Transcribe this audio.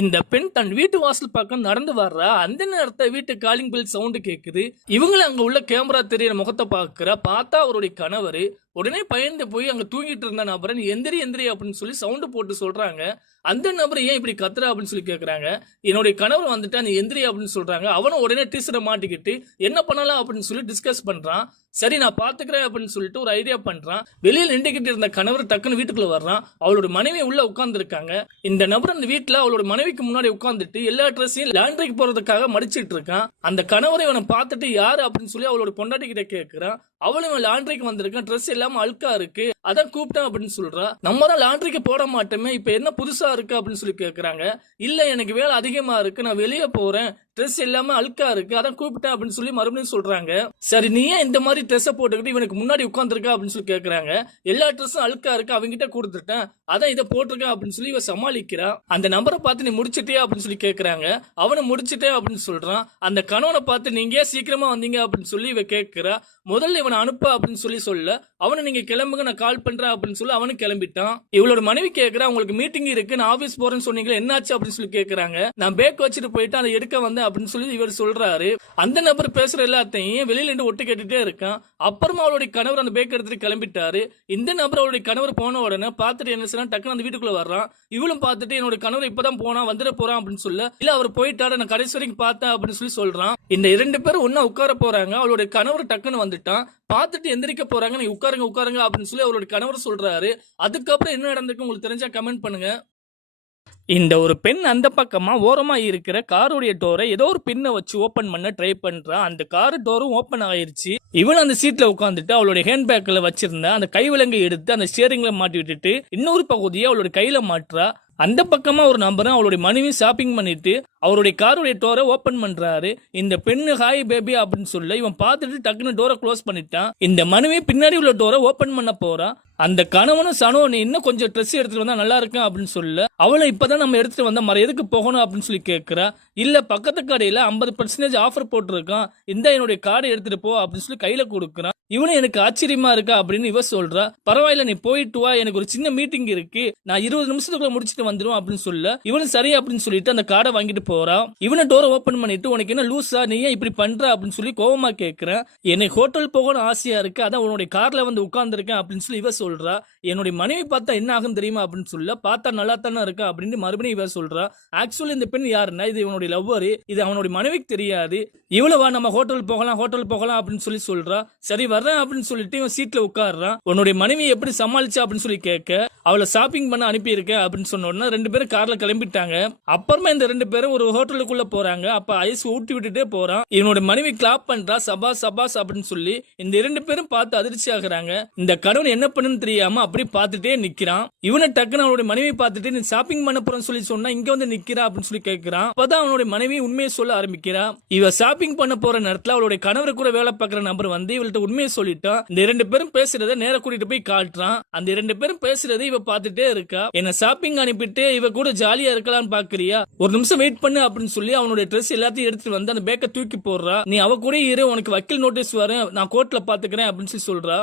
இந்த பெண் தன் வீட்டு வாசல் பக்கம் நடந்து வர்றா. அந்த நேரத்தை வீட்டு காலிங் பெல் சவுண்ட் கேக்குது. இவங்களும் அங்க உள்ள கேமரா தெரியற முகத்தை பார்த்தா அவருடைய கணவர் உடனே பயந்து போய் அங்க தூங்கிட்டு இருந்த நபரை எந்திரி எந்திரி அப்படின்னு சொல்லி சவுண்ட் போட்டு சொல்றாங்க. அந்த நபர் ஏன் இப்படி கத்துறா அப்படின்னு சொல்லி கேக்குறாங்க. என்னுடைய கணவர் வந்துட்டு அந்த எந்திரி அப்படின்னு சொல்றாங்க. அவனும் உடனே டீச்சரை மாட்டிக்கிட்டு என்ன பண்ணலாம் அப்படின்னு சொல்லி டிஸ்கஸ் பண்றான். சரி நான் பாத்துக்கிறேன் அப்படின்னு சொல்லிட்டு ஒரு ஐடியா பண்றான். வெளியில் நின்றுகிட்டு இருந்த கணவர் டக்குன்னு வீட்டுக்குள்ள வர்றான். அவளோட மனைவி உள்ள உட்கார்ந்து இருக்காங்க. இந்த நபர் அந்த வீட்டுல அவளோட மனைவிக்கு முன்னாடி உட்கார்ந்துட்டு எல்லா ட்ரெஸ்ஸையும் லாண்டரிக்கு போறதுக்காக மடிச்சிட்டு இருக்கான். அந்த கணவரை இவனை பார்த்துட்டு யாரு அப்படின்னு சொல்லி அவளோட பொண்டாட்டி கிட்ட கேட்கிறான். அவளும் லாண்டரிக்கு வந்திருக்கான், ட்ரெஸ் எல்லாமே அழுக்கா இருக்கு, அதான் கூப்பிட்டான் அப்படின்னு சொல்றா. நம்ம தான் லாண்டரிக்கு போட மாட்டோமே, இப்ப என்ன புதுசா இருக்கு அப்படின்னு சொல்லி கேக்குறாங்க. இல்ல எனக்கு வேலை அதிகமா இருக்கு, நான் வெளியே போறேன், ட்ரெஸ் எல்லாமே அழுக்கா இருக்கு, அதான் கூப்பிட்டேன் அப்படின்னு சொல்லி மறுபடியும் சொல்றாங்க. சரி நீ ஏன் இந்த மாதிரி ட்ரெஸ் போட்டுக்கிட்டு இவனுக்கு முன்னாடி உட்கார்ந்துருக்க அப்படின்னு சொல்லி கேக்குறாங்க. எல்லா ட்ரெஸ்ஸும் அழுக்கா இருக்கு, அவங்கிட்ட கொடுத்துட்டேன், அதான் இதை போட்டிருக்கேன் அப்படின்னு சொல்லி இவ சமாளிக்கிறா. அந்த நம்பரை பார்த்து நீ முடிச்சிட்டே அப்படின்னு சொல்லி கேக்குறாங்க. அவனை முடிச்சிட்டேன் அப்படின்னு சொல்றான். அந்த கணவனை பார்த்து நீங்க ஏன் சீக்கிரமா வந்தீங்க அப்படின்னு சொல்லி இவ கேட்கிறா. முதல்ல இவனை அனுப்ப அப்படின்னு சொல்ல அவனை நீங்க கிளம்புங்க நான் கால் பண்றேன் அப்படின்னு சொல்லி அவனு கிளம்பிட்டான். இவளோட மனைவி கேட்கிறா, உங்களுக்கு மீட்டிங் இருக்கு, நான் ஆபீஸ் போறேன்னு சொன்னீங்களா, என்னாச்சு அப்படின்னு சொல்லி கேக்குறாங்க. நான் பேக் வச்சுட்டு போயிட்டு அதை எடுக்க வந்தேன் அப்படின்னு சொல்லி இவர் சொல்றாரு. அந்த நபர் பேசுற எல்லாத்தையும் வெளியில இருந்து ஒட்டு கேட்டுட்டே இருக்கான். அப்புறமா அவளுடைய கணவர் அந்த பேக் எடுத்துட்டு கிளம்பிட்டாரு. இந்த நபர் அவருடைய கணவர் போன உடனே பார்த்துட்டு என்ன செய்யலாம், டக்குனு அந்த வீட்டுக்குள்ள வர்றான். இவளும் பார்த்துட்டு என்னோட கணவர் இப்பதான் போனா, வந்துட போறான் அப்படின்னு சொல்ல, இல்ல அவர் போயிட்டாரு, நான் கடைசி வரைக்கும் பார்த்தேன் அப்படின்னு சொல்லி சொல்றான். இந்த 2 பேரும் ஒன்னா உட்கார போறாங்க. அவளுடைய கணவர் டக்குன்னு வந்துட்டான். பார்த்துட்டு எந்திரிக்க போறாங்க. நீ உட்காருங்க உட்காருங்க அப்படின்னு சொல்லி அவரோட கணவர் சொல்றாரு. அதுக்கப்புறம் என்ன நடந்திருக்கு உங்களுக்கு தெரிஞ்சா கமெண்ட் பண்ணுங்க. இந்த ஒரு பெண் அந்த பக்கமா ஓரமா இருக்கிற காருடைய டோரை ஏதோ ஒரு பின்ன வச்சு ஓபன் பண்ண ட்ரை பண்றா. அந்த கார் டோரும் ஓபன் ஆயிருச்சு. இவன் அந்த சீட்ல உட்காந்துட்டு அவளுடைய ஹேண்ட் பேக்ல வச்சிருந்த அந்த கைவிலங்கை எடுத்து அந்த ஸ்டியரிங்ல மாட்டி விட்டுட்டு இன்னொரு பகுதியை அவளுடைய கையில மாட்டுறா. அந்த பக்கமா ஒரு நபரும் அவளுடைய மனைவி ஷாப்பிங் பண்ணிட்டு அவருடைய காருடைய டோரை ஓபன் பண்றாரு. இந்த பெண்ணு ஹாய் பேபி அப்படின்னு சொல்ல இவன் பார்த்துட்டு டக்குன்னு டோரை க்ளோஸ் பண்ணிட்டான். இந்த மனைவி பின்னாடி உள்ள டோரை ஓபன் பண்ண போறான். அந்த கணவனும் சனோ நீ இன்னும் கொஞ்சம் ட்ரெஸ் எடுத்துட்டு வந்தா நல்லா இருக்கும் அப்படின்னு சொல்ல அவளை இப்பதான் நம்ம எடுத்துட்டு வந்தா மர எதுக்கு போகணும் அப்படின்னு சொல்லி கேட்கிறா. இல்ல பக்கத்து கடையில 50% ஆஃபர் போட்டிருக்கான், இந்த என்னுடைய கார்டை எடுத்துட்டு போ அப்படின்னு சொல்லி கையில கொடுக்குறான். இவனும் எனக்கு ஆச்சரியமா இருக்கா அப்படின்னு இவ சொல்றா. பரவாயில்ல நீ போயிட்டு வா, எனக்கு ஒரு சின்ன மீட்டிங் இருக்கு, நான் 20 நிமிஷத்துக்குள்ள முடிச்சுட்டு வந்துடும் அப்படின்னு சொல்ல இவனு சரி அப்படின்னு சொல்லிட்டு அந்த கார்டை வாங்கிட்டு போறான். இவனை டோரை ஓபன் பண்ணிட்டு உனக்கு என்ன லூசா, நீ ஏன் இப்படி பண்ற அப்படின்னு சொல்லி கோவமா கேட்கிறேன். எனக்கு ஹோட்டல் போகணும் ஆசையா இருக்கு, அதான் உன்னுடைய கார்ல வந்து உட்கார்ந்து இருக்கேன் அப்படின்னு சொல்லி இவ சொல்றா. என்னுடைய மனைவி பார்த்தா என்ன ஆகும் தெரியுமா அப்படின்னு சொல்ல பார்த்தா நல்லா தானே இருக்கா அப்படின்னு மறுபடியும் இவ சொல்றா. ஆக்சுவலி இந்த பெண் யாருன்னா இது இவனுடைய லவ்வரு, இது அவனுடைய மனைவிக்கு தெரியாது. இவ்வளவா நம்ம ஹோட்டல் போகலாம் அப்படின்னு சொல்லி சொல்றா. சரி வர்றேன் அப்படின்னு சொல்லிட்டு இவன் சீட்ல உட்கார்றான். உன்னுடைய மனைவி எப்படி சமாளிச்சா அப்படின்னு சொல்லி கேட்க அவளை ஷாப்பிங் பண்ண அனுப்பி இருக்கேன் அப்படின்னு சொன்ன உடனே 2 பேரும் கார்ல கிளம்பிட்டாங்க. அப்புறமா இந்த 2 பேரும் ஒரு ஹோட்டலுக்குள்ள போறாங்க. அப்ப ஐஸ் ஊட்டி விட்டுட்டே போறான். இவனோட மனைவி கிளாப் பண்றா, சபாஸ் சபாஸ் அப்படின்னு சொல்லி. இந்த 2 பேரும் பார்த்து அதிர்ச்சி ஆகுறாங்க. இந்த கணவன் என்ன பண்ணுன்னு தெரியாம அப்படி பார்த்துட்டே நிக்கிறான். இவனை டக்குன்னு அவனுடைய மனைவி பார்த்துட்டு நீ ஷாப்பிங் பண்ண போறேன்னு சொல்லி சொன்னா இங்க வந்து நிக்கிறா அப்படின்னு சொல்லி கேட்கிறான். அப்பதான் அவனுடைய மனைவி உண்மையை சொல்ல ஆரம்பிக்கிறா. இவ ஷாப்பிங் பண்ண போற நேரத்துல அவளுடைய கணவர் கூட வேலை பார்க்கிற நபர் வந்து இவள்கிட்ட உண்மையை சொல்லிட்டான். இந்த 2 பேரும் பேசுறத நேர கூட்டிட்டு போய் காட்டுறான். அந்த 2 பேரும் பேசுறதை இவ பார்த்துட்டே இருக்கா. என்ன ஷாப்பிங் அனுப்பிட்டு இவ கூட ஜாலியா இருக்கலாம்னு பாக்குறியா, ஒரு நிமிஷம் வெயிட் பண்ணு அப்படின்னு சொல்லி அவனுடைய ட்ரெஸ் எல்லாத்தையும் எடுத்துட்டு வந்து அந்த பேக்கை தூக்கி போடுறா. நீ அவ கூட இரு, உனக்கு வக்கீல் நோட்டீஸ் வரும், நான் கோர்ட்ல பாத்துக்கிறேன் அப்படின்னு சொல்லி சொல்றா.